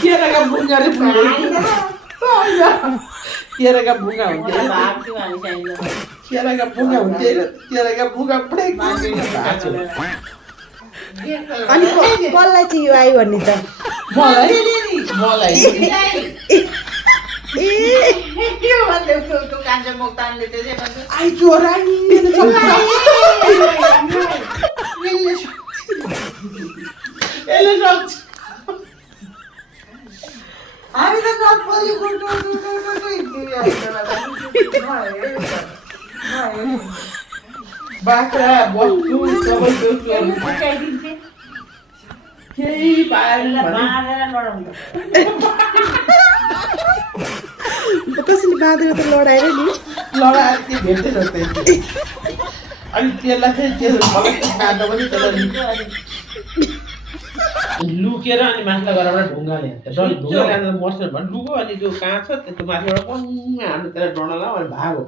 केराका बुङ्गाले केराका बुङ्गा हुन्थ्यो केराका बुङ्गा हुन्थ्यो केराका बुङ्गा अनि कसलाई चाहिँ यो आयो भन्ने त मलाई आई चोरा नि यसले सक्छ हामी त नपरि बाख्रा बस्तु सबै केही पाएन कसैले बाँधेर त लडाएर नि लडाएर के भेट्दै जस्तै अनि त्यसलाई चाहिँ त्यो काट्दा पनि त्यसलाई लुकेर अनि माथिलाई गएर ढुङ्गाले ढुङ्गाले हान्दा मर्छ भने लुको अनि त्यो काँच छ त्यो माथिबाट हान्नु त्यसलाई डन्डा लाऊ अनि भागो